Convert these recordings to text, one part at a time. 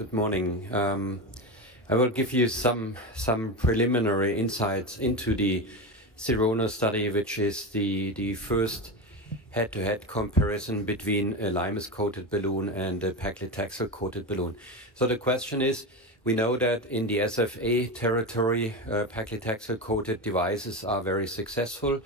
Good morning. I will give you some preliminary insights into the Sirona study, which is the first head-to-head comparison between a limus-coated balloon and a paclitaxel-coated balloon. So the question is, we know that in the SFA territory, paclitaxel-coated devices are very successful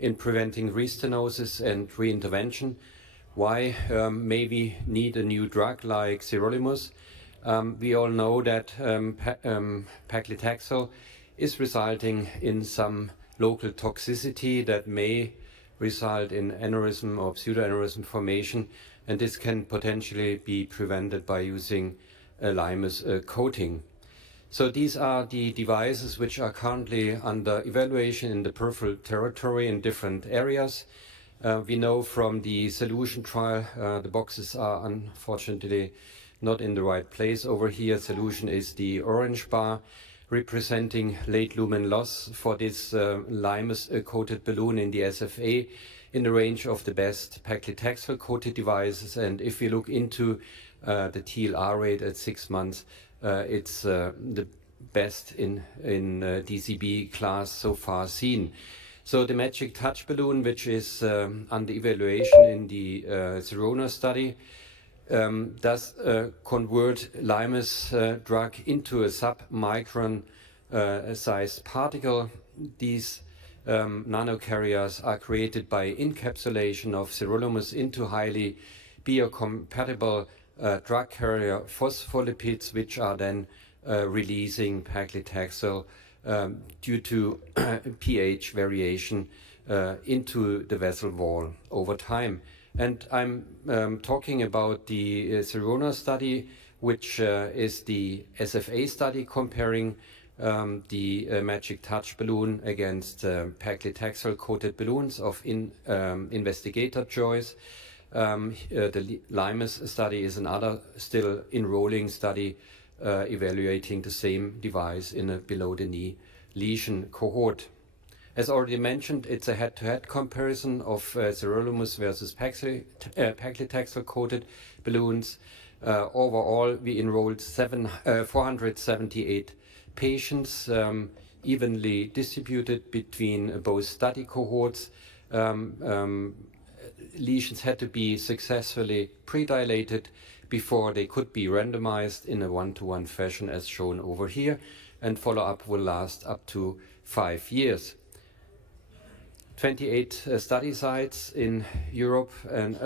in preventing restenosis and reintervention. Why maybe need a new drug like sirolimus? We all know that paclitaxel is resulting in some local toxicity that may result in aneurysm or pseudoaneurysm formation, and this can potentially be prevented by using a limus coating. So these are the devices which are currently under evaluation in the peripheral territory in different areas. We know from the solution trial, the boxes are unfortunately not in the right place. Over here, solution is the orange bar representing late lumen loss for this limus-coated balloon in the SFA in the range of the best paclitaxel-coated devices. And if we look into the TLR rate at 6 months, it's the best in DCB class so far seen. So the Magic Touch balloon, which is under evaluation in the Sirona study, does convert limus drug into a sub-micron sized particle. These nanocarriers are created by encapsulation of sirolimus into highly biocompatible drug carrier phospholipids, which are then releasing paclitaxel due to pH variation into the vessel wall over time. And I'm talking about the Sirona study, which is the SFA study comparing the Magic Touch balloon against paclitaxel-coated balloons of investigator choice. The limus study is another still enrolling study evaluating the same device in a below-the-knee lesion cohort. As already mentioned, it's a head-to-head comparison of sirolimus versus paclitaxel-coated balloons. Overall, we enrolled 478 patients, evenly distributed between both study cohorts. Lesions had to be successfully pre-dilated before they could be randomized in a one-to-one fashion as shown over here, and follow-up will last up to 5 years. 28 study sites in Europe and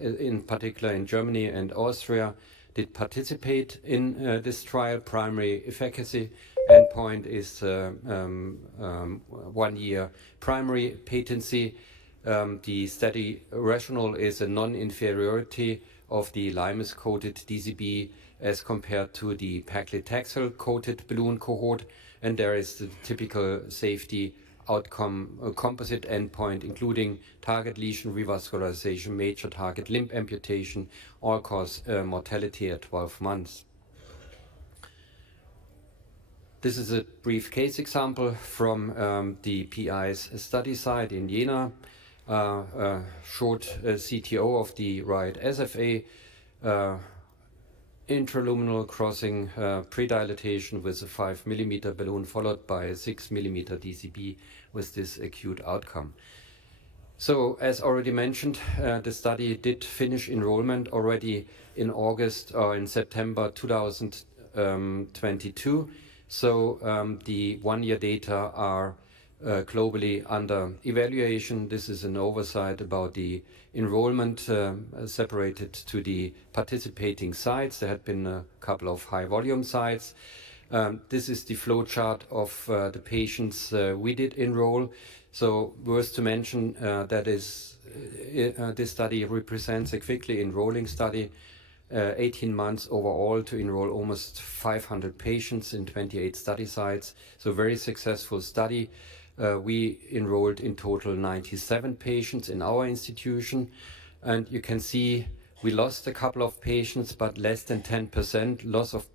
in particular in Germany and Austria did participate in this trial. Primary efficacy endpoint is 1 year primary patency. The study rationale is a non-inferiority of the limus-coated DCB as compared to the paclitaxel-coated balloon cohort, and there is the typical safety outcome composite endpoint, including target lesion revascularization, major target limb amputation, all-cause mortality at 12 months. This is a brief case example from the PI's study site in Jena. Short CTO of the right SFA, intraluminal crossing pre-dilatation with a 5 mm balloon followed by a 6 mm DCB with this acute outcome. So as already mentioned, the study did finish enrollment already in August or in September 2022. So the 1 year data are globally under evaluation. This is an oversight about the enrollment separated to the participating sites. There had been a couple of high volume sites. This is the flow chart of the patients we did enroll. So worth to mention that is this study represents a quickly enrolling study, 18 months overall to enroll almost 500 patients in 28 study sites. So very successful study. We enrolled in total 97 patients in our institution, and you can see we lost a couple of patients, but less than 10% loss of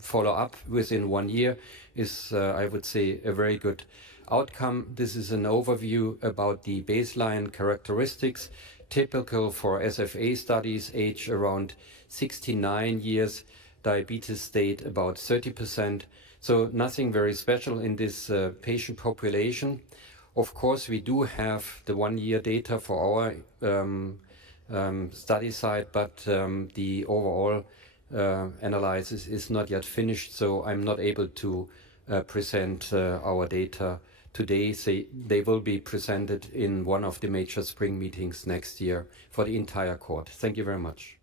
follow-up within 1 year is, I would say, a very good outcome. This is an overview about the baseline characteristics. typical for SFA studies, age around 69 years, diabetes state about 30%. So nothing very special in this patient population. Of course, we do have the 1-year data for our study site, but the overall analysis is not yet finished, so I'm not able to present our data today. They will be presented in one of the major spring meetings next year for the entire court. Thank you very much.